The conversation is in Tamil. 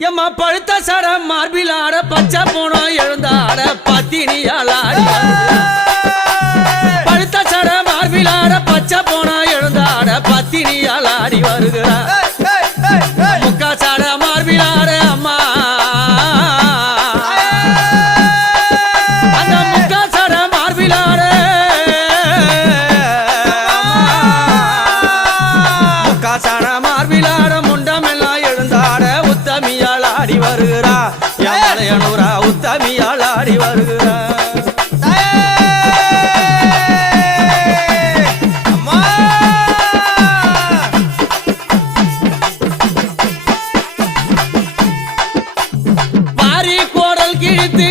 எம்மா பழுத்த சட மார்பில் ஆட பச்சை போனோம் எழுந்தாட பத்தினியால் ஆடி பழுத்த சட மார்பில் ஆட பச்சை போனோம் எழுந்தாட பத்தினியால் ஆடி வருகிறார் முக்கா சட மார்பில் ஆட அம்மா அந்த முக்கா சட மார்பில் ஆட முக்கா சட மார்பில் ஆட முண்டமெல்லாம் எழுந்தாட உத்தமியால் ஆடி வருகிறா யாரையனூரா உத்தமியால் ஆடி வருகிறா வாரி கோடல் கிழித்து